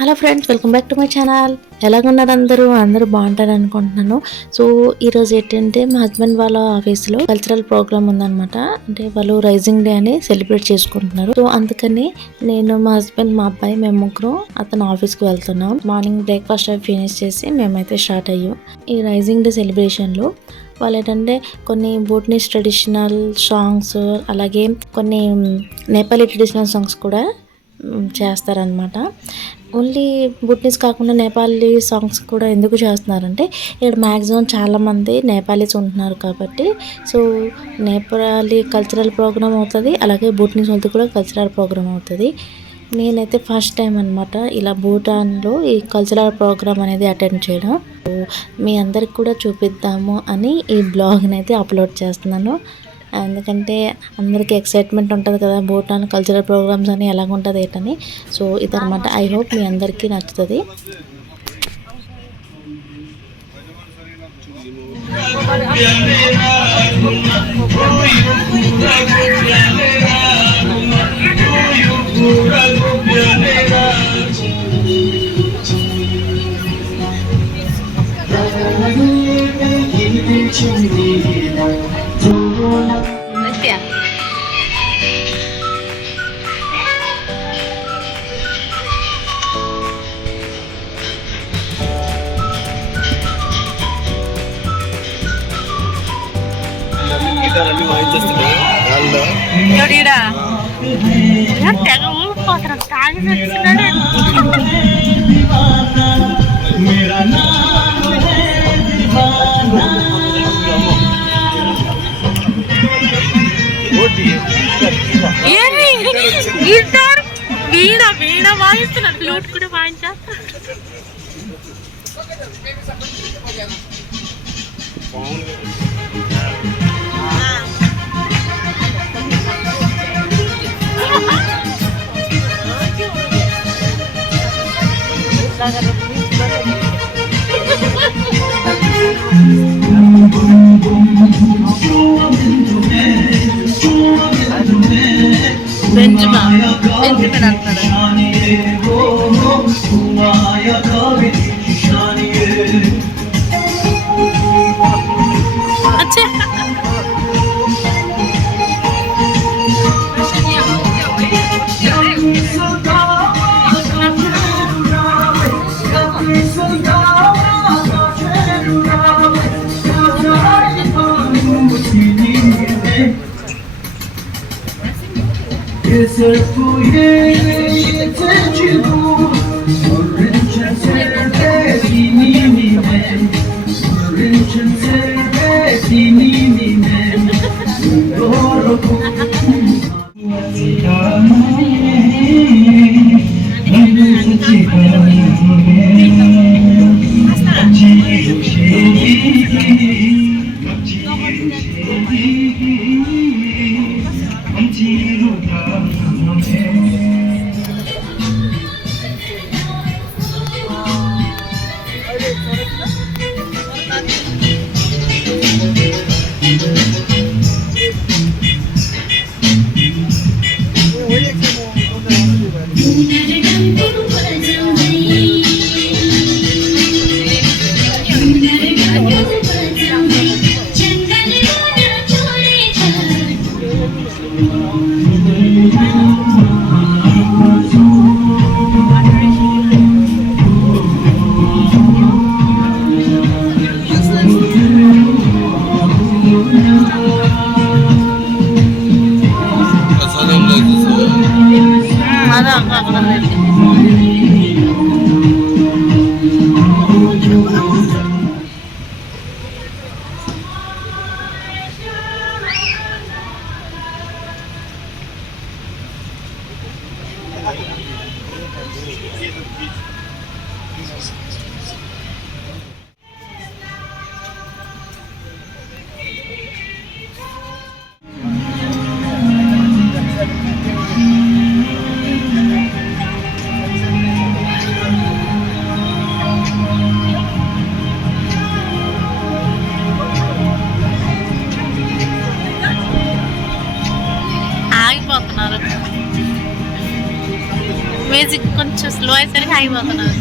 Hello friends, welcome back to my channel. ఎలాగున్నారు అందరూ బాగుంటారు అనుకుంటున్నాను. సో ఈరోజు ఏంటంటే మా హస్బెండ్ వాళ్ళ ఆఫీస్లో కల్చరల్ ప్రోగ్రామ్ ఉందన్నమాట. అంటే వాళ్ళు రైజింగ్ డే అని సెలబ్రేట్ చేసుకుంటున్నారు. సో అందుకని నేను, మా హస్బెండ్, మా అబ్బాయి, మేము ముగ్గురు అతను ఆఫీస్కి వెళ్తున్నాం. మార్నింగ్ బ్రేక్ఫాస్ట్ అవి ఫినిష్ చేసి మేమైతే స్టార్ట్ అయ్యాం. ఈ రైజింగ్ డే సెలబ్రేషన్లో వాళ్ళు ఏంటంటే కొన్ని భూటనీస్ ట్రెడిషనల్ సాంగ్స్, అలాగే కొన్ని నేపాలీ ట్రెడిషనల్ సాంగ్స్ కూడా చేస్తారనమాట. ఓన్లీ భూటనీస్ కాకుండా నేపాలీ సాంగ్స్ కూడా ఎందుకు చేస్తున్నారంటే ఇక్కడ మ్యాక్సిమం చాలామంది నేపాలీస్ ఉంటున్నారు కాబట్టి. సో నేపాలీ కల్చరల్ ప్రోగ్రామ్ అవుతుంది, అలాగే భూటనీస్ వాళ్ళది కూడా కల్చరల్ ప్రోగ్రామ్ అవుతుంది. నేనైతే ఫస్ట్ టైం అనమాట ఇలా భూటాన్లో ఈ కల్చరల్ ప్రోగ్రామ్ అనేది అటెండ్ చేయడం. మీ అందరికి కూడా చూపిద్దాము అని ఈ బ్లాగ్ని అయితే అప్లోడ్ చేస్తున్నాను. ఎందుకంటే అందరికీ ఎక్సైట్మెంట్ ఉంటుంది కదా, భూటాన్ కల్చరల్ ప్రోగ్రామ్స్ అని ఎలాగుంటుంది ఏంటని. సో ఇదనమాట. ఐ హోప్ మీ అందరికీ నచ్చుతుంది. వీణ వీణ వాయిస్తున్నాడు, ఫ్లూట్ కూడా వాయించా. బెంజమిన్ అంటాడు. మ్యూజిక్ కొంచెం స్లో అయ్యేసరికి అయిపోతున్నారు.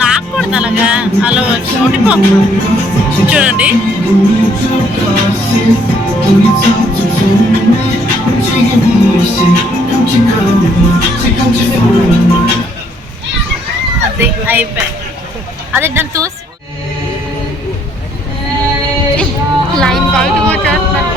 లాక్కూడదు అలాగా, అలా ఉండిపోతుంది. చూడండి అది అయిపోయి అదే దాన్ని చూసి లైన్ బయటకు వచ్చేస్తున్నారు.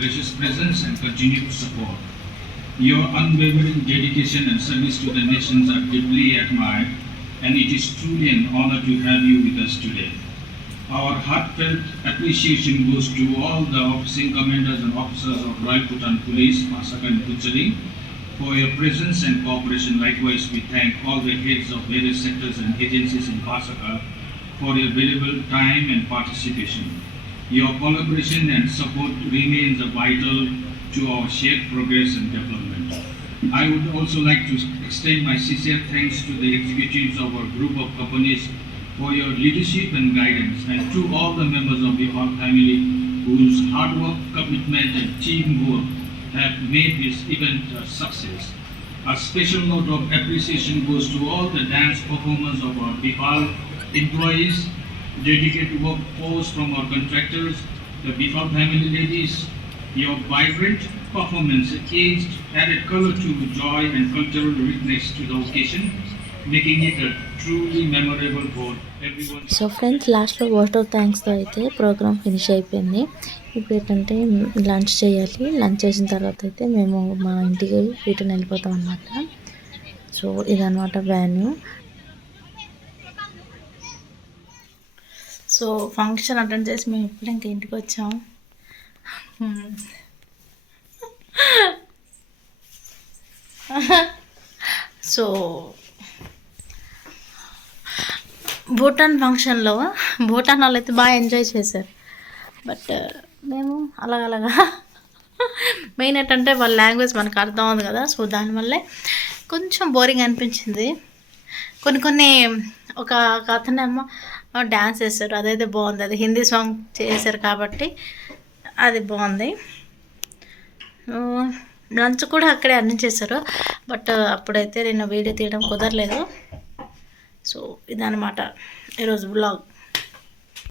Gracious presence and continued support. Your unwavering dedication and service to the nations are deeply admired, and it is truly an honor to have you with us today. Our heartfelt appreciation goes to all the officing commanders and officers of Royal Bhutan Police, Pasaka and Puchari, for your presence and cooperation. Likewise, we thank all the heads of various sectors and agencies in Pasaka for your valuable time and participation. Your collaboration and support remains vital to our shared progress and development. I would also like to extend my sincere thanks to the executives of our group of companies for your leadership and guidance, and to all the members of the Hall family whose hard work, commitment and teamwork have made this event a success. A special note of appreciation goes to all the dance performers of our Bihar employees, dedicated workforce from our contractors, the Bihar family ladies. Your vibrant performance added color to joy and cultural richness to the occasion, making it a truly memorable for everyone. So friends, లాస్ట్లో word of థ్యాంక్స్తో అయితే programme finish అయిపోయింది. ఇప్పుడు ఏంటంటే లంచ్ చేయాలి. లంచ్ చేసిన తర్వాత అయితే మేము మా ఇంటికి రిటర్న్ వెళ్ళిపోతాం అన్నమాట. సో ఇదన్నమాట వాన్యూ. సో ఫంక్షన్ అటెండ్ చేసి మేము ఇప్పుడు ఇంకా ఇంటికి వచ్చాం. సో భూటాన్ ఫంక్షన్లో భూటాన్ వాళ్ళు అయితే బాగా ఎంజాయ్ చేశారు. బట్ మేము అలాగలాగా మెయిన్ ఏంటంటే వాళ్ళ లాంగ్వేజ్ మనకు అర్థం అవుతుంది కదా. సో దానివల్లే కొంచెం బోరింగ్ అనిపించింది. కొన్ని ఒక అతనేమో డ్యాన్స్ చేశారు, అదైతే బాగుంది. అది హిందీ సాంగ్ చేశారు కాబట్టి అది బాగుంది. లంచ్ కూడా అక్కడే అన్ని చేశారు. బట్ అప్పుడైతే నేను వీడియో తీయడం కుదరలేదు. సో ఇదన్నమాట ఈరోజు బ్లాగ్.